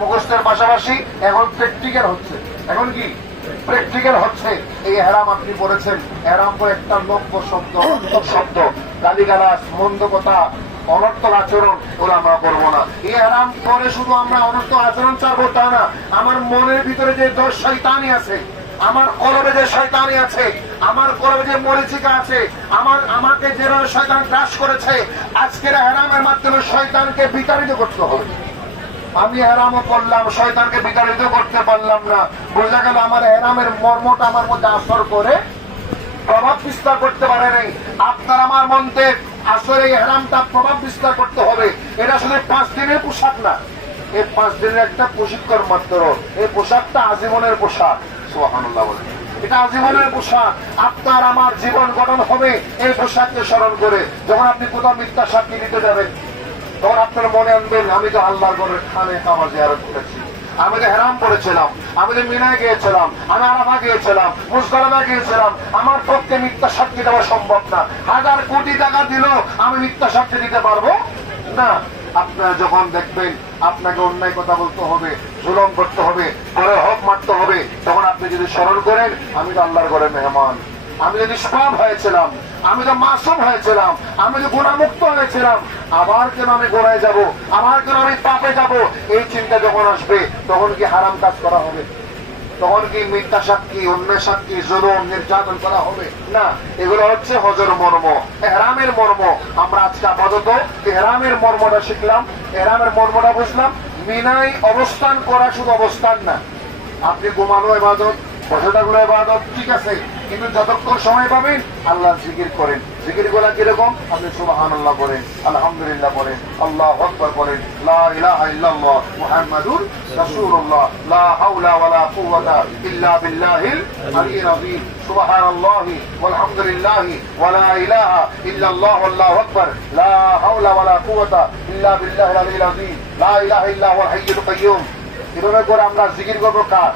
মুখস্থের পাশাপাশি এখন প্র্যাকটিক্যাল হচ্ছে। এখন কি? প্র্যাকটিক্যাল হচ্ছে। এই হেরাম আপনি বলেছেন, হেরাম করে একটা নব্য শব্দ শব্দ। গালিগালাস মন্দ কথা, অনর্থক আচরণ ওরা আমরা করব না। এই হেরাম করে শুধু আমরা অনর্থক আচরণ চাবো তা না, আমার মনের ভিতরে যে দশ শৈতানি আছে, আমার কলবে যে শয়তানি আছে, আমার কলবে যে মরিচিকা আছে, আমার, আমাকে যেভাবে শয়তান গ্রাস করেছে, আজকের হেরামের মাধ্যমে শয়তানকে বিতাড়িত করতে হবে। আমি হেরামও করলাম, শয়তানকে বিতাড়িত করতে পারলাম না। বোঝা গেল আমার হেরামের মর্মটা আমার মধ্যে আসর করে প্রভাব বিস্তার করতে পারে নাই। আপনার আমার মন্ত্রে আসলে এই হেরামটা প্রভাব বিস্তার করতে হবে। এটা শুধু পাঁচ দিনের পোশাক না। এই পাঁচ দিনের একটা প্রশিক্ষণ মাত্র। এই পোশাকটা আজীবনের পোশাক। সোহানুল্লাহ বলে। এটা আজীবনের পোশাক। আপনার আমার জীবন গঠন হবে এই পোশাককে স্মরণ করে। যখন আপনি কোথাও মিথ্যা সাক্ষী দিতে যাবেন তখন আপনার মনে আনবেন, আমি তো আল্লাহর ঘরের খানে কাবা জিয়ারত করেছি। আমি তো হেরাম করেছিলাম, আমি তো মিনায় গিয়েছিলাম, আমি আরাফা গিয়েছিলাম মুসকালামা গিয়েছিলাম, আমার পক্ষে মিথ্যা সাক্ষী দেওয়া সম্ভব না। হাজার কোটি টাকা দিল আমি মিথ্যা সাক্ষী দিতে পারব? না। আপনারা যখন দেখবেন, আপনাকে অন্যায় কথা বলতে হবে, জুলম করতে হবে পরে হক মারতে হবে, তখন আপনি যদি স্মরণ করেন, আমি তো আল্লাহর ঘরের মেহমান। আমি তো নিষ্পাপ হয়েছিলাম, আমি তো মাসুম হয়েছিলাম, আমি তো গুণামুক্ত হয়েছিলাম, আবার কেন আমি গোড়ায় যাব? আবার কেন আমি পাপে যাব? এই চিন্তা যখন আসবে, তখন কি হারাম কাজ করা হবে? তখন কি মিথ্যা সাক্ষী অন্য সাক্ষী, জুলুম, নির্যাতন করা হবে? না, এগুলো হচ্ছে হজর মর্ম, এহরামের মর্ম। আমরা আজকে আপাতত এহরামের মর্মটা শিখলাম, এহরামের মর্মটা বুঝলাম। মিনাই অবস্থান করা শুধু অবস্থান না। আপনি ঘুমানো এবাদত বসে থাকল এবাদত, ঠিক আছে। কিন্তু যতক্ষণ সময় পাবেন, আল্লাহ জিকির করেন। জিকিরগুলা কীরকম? আপনি সুবাহান আল্লাহ করেন আলহামদুলিল্লাহ করেন আল্লাহ আকবর করেন লা ইলাহা ইল্লাল্লাহ মুহাম্মাদুর রাসূলুল্লাহ, লা হাওলা ওয়ালা কুওয়াতা ইল্লা বিল্লাহিল আলিয়্যিল আযীম। সুবহানাল্লাহি ওয়ালহামদুলিল্লাহি ওয়ালা ইলাহা ইল্লাল্লাহ, আল্লাহু আকবার। লা হাওলা ওয়ালা কুওয়াতা ইল্লা বিল্লাহিল আলিয়্যিল আযীম। লা ইলাহা ইল্লা হুয়াল হাইয়্যুল কাইয়্যুম। এভাবে করে আমরা জিকির করব কার?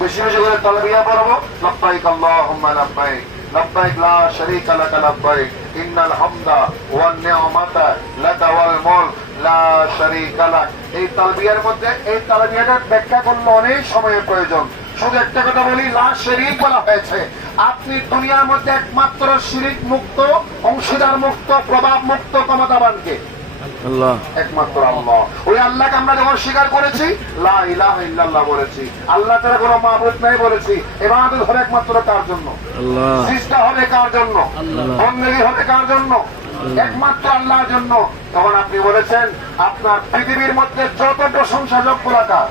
বেশি বেশি করে তলবিয়া পড়ব। লব্বাইক আল্লাহুম্মা লব্বাইক। এই তালবিয়ার মধ্যে এই তালবিয়াটার ব্যাখ্যা করলে অনেক সময়ের প্রয়োজন। শুধু একটা কথা বলি, লা বলা হয়েছে। আপনি দুনিয়ার মধ্যে একমাত্র শিরিক মুক্ত, অংশীদার মুক্ত, প্রভাব মুক্ত, ক্ষমতাবানকে। একমাত্র আল্লাহ। ওই আল্লাহকে আমরা যখন স্বীকার করেছি লা ইলাহা ইল্লাল্লাহ বলেছি। আল্লাহ তারা কোনো মাহবুব নাই বলেছি। এবার হবে একমাত্র কার জন্য? আল্লাহ। সৃষ্টা হবে কার জন্য? বন্দেগী হবে কার জন্য? একমাত্র আল্লাহর জন্য। তখন আপনি বলেছেন আপনার পৃথিবীর মধ্যে যত প্রশংসা যোগ্য কার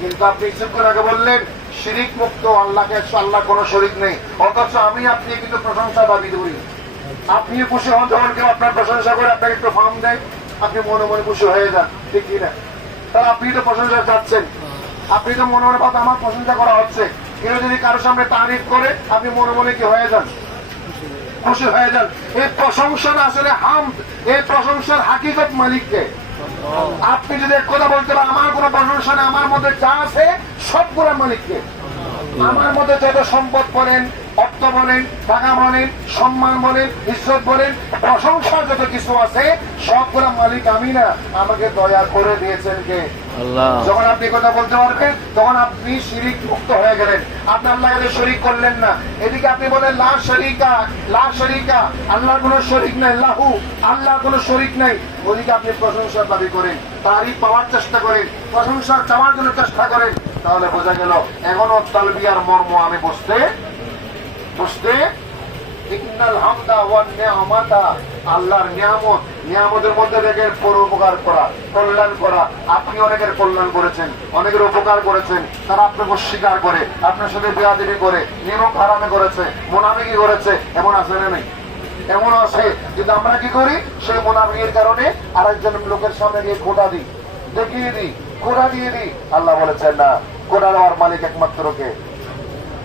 কিন্তু আপনি কিছুক্ষণ আগে বললেন শিরিক মুক্ত আল্লাহকে আল্লাহ কোনো শরিক নেই। অথচ আমি আপনি কিন্তু প্রশংসা দাবি করি আপনি খুশি হন যখন কেউ আপনার প্রশংসা করে আপনাকে একটু ফার্ম দেয়। আপনি মনে মনে খুশি হয়ে যান, ঠিক কি না? তাহলে আপনি তো প্রশংসা চাচ্ছেন আপনি তো মনে মনে কথা আমার প্রশংসা করা হচ্ছে। কেউ যদি কারোর সামনে তারিফ করে, আপনি মনে মনে কি হয়ে যান? খুশি হয়ে যান। এই প্রশংসার আসলে হাম এই প্রশংসার হাকিকত মালিককে আপনি যদি এক কথা বলতে পারেন, আমার কোনো প্রশংসা নেই আমার মধ্যে যা আছে সবগুলোর মালিককে আমার মধ্যে যত সম্পদ বলেন অর্থ বলেন টাকা বলেন সম্মান বলেন ইজ্জত বলেন প্রশংসার যত কিছু আছে সবগুলো মালিক আমি না। আমাকে দয়া করে দিয়েছেন কে? যখন আপনি কথা বলতে পারবেন তখন আপনি শিরিক মুক্ত হয়ে গেলেন। আপনি আল্লাহকে শরিক করলেন না। এদিকে আপনি বলেন লা শরিকা লা শরিকা আল্লাহর কোনো শরিক নাই লাহু আল্লাহর কোনো শরিক নাই। ওদিকে আপনি প্রশংসার দাবি করেন তারই পাওয়ার চেষ্টা করেন প্রশংসা চাওয়ার জন্য চেষ্টা করেন তাহলে বোঝা গেল এখনও তালবিয়ার মর্ম আমি বুঝতে বুঝতে উপকার করেছেন তারা আপনাকে অস্বীকার করে, আপনার সাথে করে হারামে করেছে মোনামিকি করেছে, এমন আছে না নেই? এমন আছে। কিন্তু আমরা কি করি? সেই মোনামিকির কারণে আরেকজন লোকের সামনে গিয়ে কোটা দিই। দেখিয়ে দিই কোটা দিয়ে দিই। আল্লাহ বলেছেন, না কোটা দেওয়ার মালিক একমাত্র কে?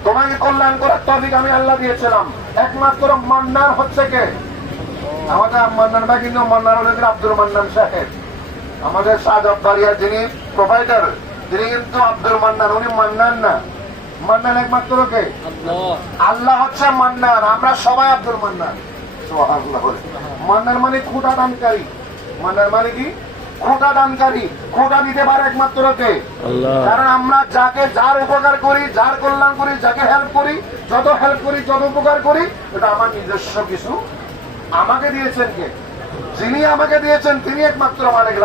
তোমাকে কল্যাণ করার তফিক আমি আল্লাহ দিয়েছিলাম। একমাত্র মান্নার হচ্ছে কে? আমাদের মান্নান ভাই কিন্তু মান্নার হলেন আব্দুল মান্নান সাহেব। আমাদের সাদ আব্বারিয়া যিনি প্রোভাইডার তিনি কিন্তু আব্দুল মান্নান উনি মান্নান না। মান্নান একমাত্র কে? আল্লাহ। হচ্ছে মান্নান আমরা সবাই আব্দুল মান্নান। মান্নান মানে খুঁটা দানকারী মান্নান মানে কি? খোটা দানকারী খোটা দিতে পারে একমাত্র কে কারণ আমরা যাকে যার উপকার করি যার কল্যাণ করি যাকে হেল্প করি যত হেল্প করি যত উপকার করি এটা আমার নিজস্ব কিছু। আমাকে দিয়েছেন কে? যিনি আমাকে দিয়েছেন তিনি একমাত্র মালিক।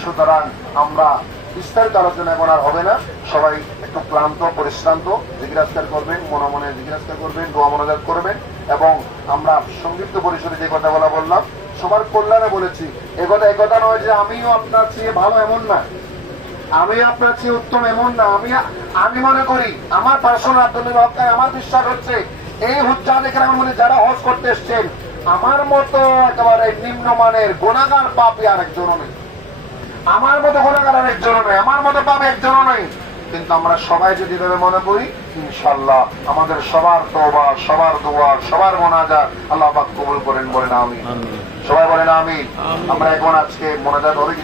সুতরাং আমরা বিস্তারিত আলোচনা আর হবে না। সবাই একটু ক্লান্ত পরিশ্রান্ত জিজ্ঞাসা করবেন মনে মনে জিজ্ঞাসা করবেন দোয়া মনোজাত করবেন। এবং আমরা সংক্ষিপ্ত পরিসরে যে কথা বলা বললাম সবার কল্যাণে বলেছি। একথা একথা নয় যে আমিও আপনার চেয়ে ভালো এমন না। আমি আপনার চেয়ে উত্তম এমন না। আমি আমি মনে করি, আমার পার্সোনাল আব্দুল হকায় আমার বিশ্বাস হচ্ছে, এই হুজ্জাদের গ্রামের মধ্যে যারা হজ করতে এসছেন, আমার মতো একেবারে নিম্নমানের গুণাগার পাপি আর একজনও নেই। আমার মতো গুণাগার আর একজনও নেই। আমার মতো পাপি একজনও নেই। কিন্তু আমরা সবাই যদি এভাবে মনে করি ইনশাল্লাহ আমাদের সবার তোবা সবার দোয়া, সবার মোনাজাত আল্লাহ কবুল করেন বলেন আমি আমিন। সবাই বলেন আমি আমরা এখন আজকে মনে কিছু